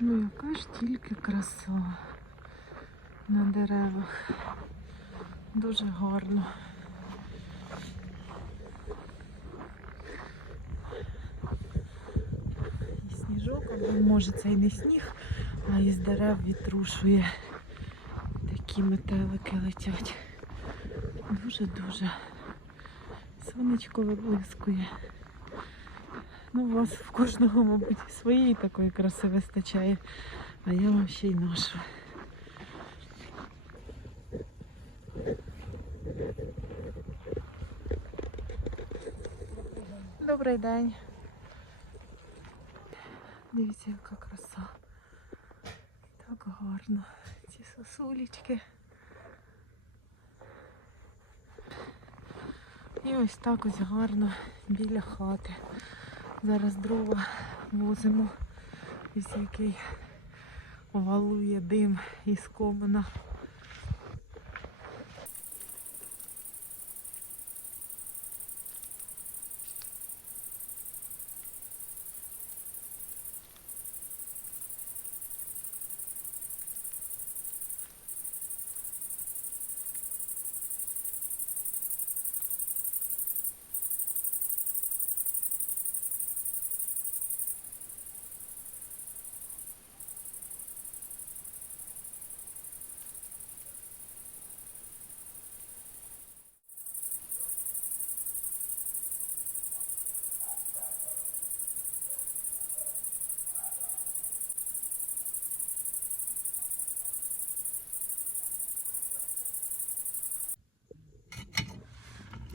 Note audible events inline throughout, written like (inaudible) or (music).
Ну, яка ж тільки краса на деревах. Дуже гарно. І сніжок, або може це і не сніг, а із дерев відтрушує. Такі метелики летять. Дуже-дуже. Сонечко виблискує. Ну, у вас в кожного, мабуть, своєї такої краси вистачає, а я вам ще й ношу. Добрий день. Дивіться, яка краса. Так гарно. Ці сосулечки. І ось так ось гарно біля хати. Зараз дрова возимо, із який валує дим із комина.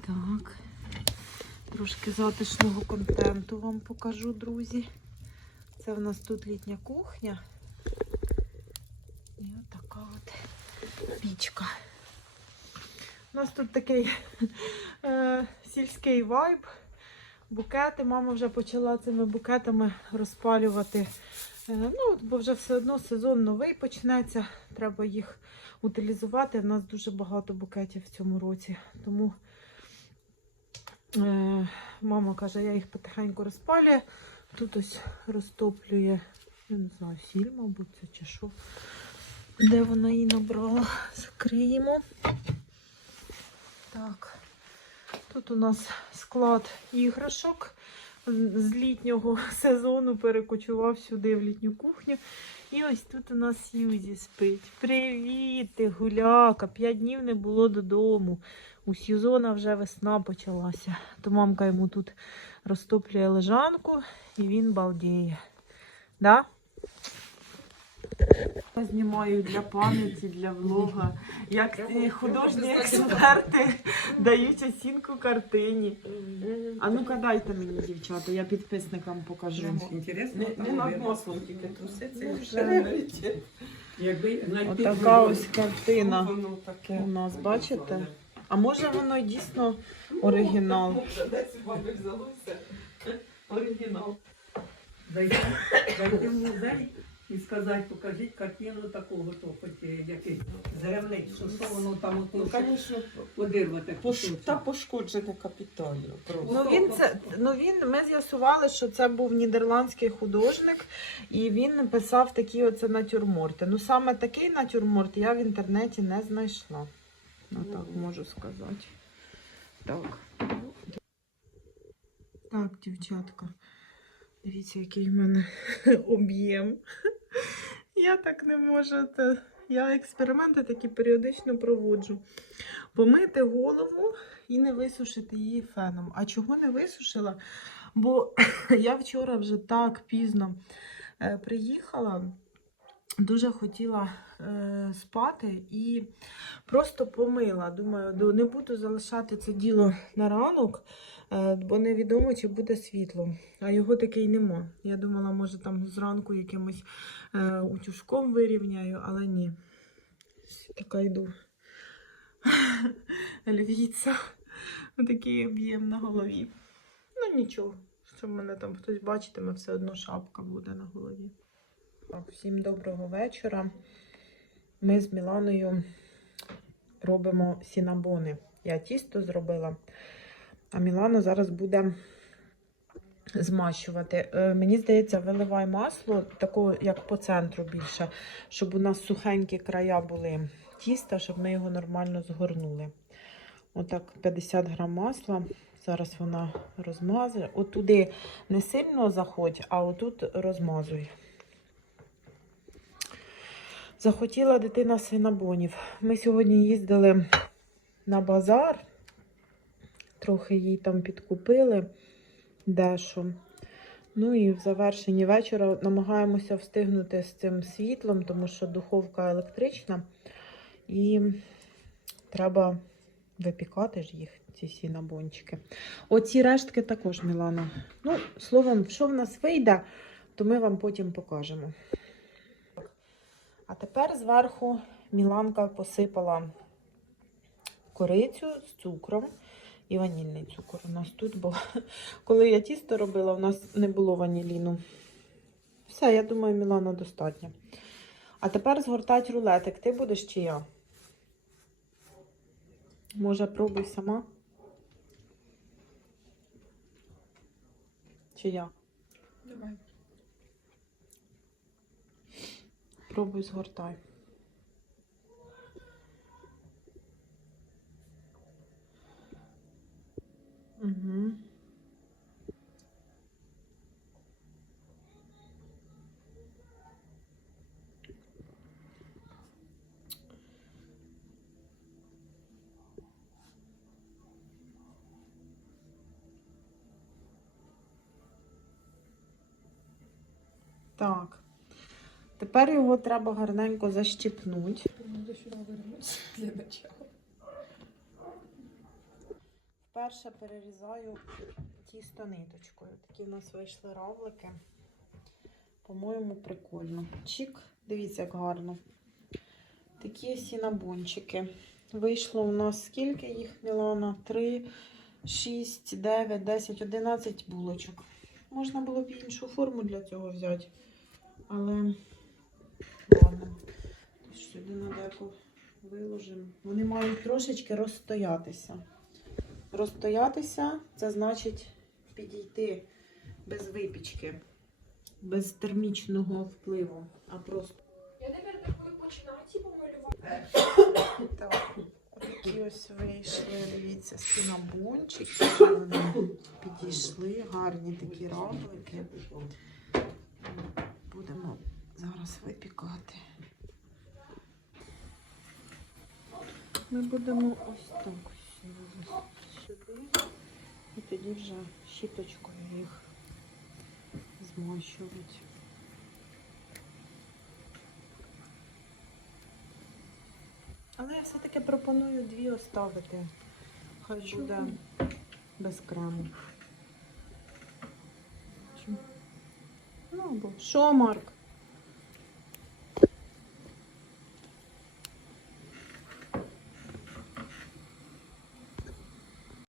Так. Трошки затишного контенту вам покажу, друзі. Це в нас тут літня кухня. І от така от пічка. У нас тут такий (laughs) е, сільський вайб. Букети. Мама вже почала цими букетами розпалювати. Е, ну, бо вже все одно сезон новий почнеться. Треба їх утилізувати. У нас дуже багато букетів в цьому році. Тому Мама каже, я їх потихеньку розпалюю. Тут ось розтоплює, я не знаю, сіль, мабуть, це чи що. Де вона її набрала? Закриємо. Так. Тут у нас склад іграшок з літнього (laughs) сезону перекочував сюди в літню кухню. І ось тут у нас Сьюзі спить. Привіт, ти гуляка! П'ять днів не було додому. У Сюзона вже весна почалася. То мамка йому тут розтоплює лежанку і він балдіє. Да? Я знімаю для пам'яті, для влога. Як художні експерти дають оцінку картині. А ну-ка дайте мені, дівчата, я підписникам покажу. Інтересно, Не, не над носом тільки труситься і вже Вже. Якби Отака ось картина у нас, бачите? А може воно дійсно оригінал? (laughs) Десь мами взялося. Оригінал. зайти в музей і сказати, покажіть картину такого, то хоч якийсь земний, що що воно там Ну, звісно, подирвати. пош... та пошкоджене капітально. Просто. Ну він це ну він ми з'ясували, що це був нідерландський художник, і він писав такі оце натюрморти. Ну саме такий натюрморт я в інтернеті не знайшла. Ну так можу сказати. Так. Так, дівчатка. Дивіться, який в мене (laughs) об'єм. Я так не можу. Я експерименти такі періодично проводжу. Помити голову і не висушити її феном. А чого не висушила? Бо (coughs) я вчора вже так пізно е, приїхала, дуже хотіла е, спати і просто помила. Думаю, «Ну, не буду залишати це діло на ранок, е, бо невідомо, чи буде світло. А його таки й нема. Я думала, може там зранку якимось е, утюжком вирівняю, але ні. Така йду. (laughs) Львіця. Такий об'єм на голові. Ну нічого, що мене там хтось бачитиме, все одно шапка буде на голові. Всім доброго вечора. Ми з Міланою робимо сінабони. Я тісто зробила, а Мілана зараз буде змащувати. Е, Мені здається, виливай масло, такого як по центру більше, щоб у нас сухенькі края були тіста, щоб ми його нормально згорнули. Отак 50 грам масла. Зараз вона розмазує. Отуди не сильно заходь, а отут розмазуй. Захотіла дитина синабонів. Ми сьогодні їздили на базар, трохи їй там підкупили дещо. Ну і в завершенні вечора намагаємося встигнути з цим світлом, тому що духовка електрична. І треба випікати ж їх, ці сінабончики. Оці рештки також, Мілана. Ну, словом, що в нас вийде, то ми вам потім покажемо. А тепер зверху Міланка посипала корицю з цукром і ванільний цукор у нас тут, бо (laughs) коли я тісто робила, у нас не було ваніліну. Все, я думаю, Мілана достатньо. А тепер згортати рулетик. Ти будеш чи я? Може, пробуй сама? Чи я? Давай. Пробуй згортай. Угу. Так. Тепер його треба гарненько вернуться для начала. Вперше перерізаю тісто ниточкою. Такі в нас вийшли равлики. По-моєму, прикольно. Чик, дивіться, як гарно. Такі сінабончики. Вийшло у нас скільки їх, Мілана? 3, 6, 9, 10, 11 булочок. Можна було б іншу форму для цього взяти. Але ладно. Сюди на деко виложимо. Вони мають трошечки розстоятися. Розстоятися це значить підійти без випічки, без термічного впливу, а просто. Я, наверное, буду починати помалювати. Так, такі ось вийшли, дивіться, синабончики. Вони підійшли, гарні такі равлики. Будемо зараз випікати. Ми будемо ось так сюди. І тоді вже щіточкою їх змащувати. Але я все-таки пропоную дві оставити. Хай буде без крему. Ну, бо що, Марк?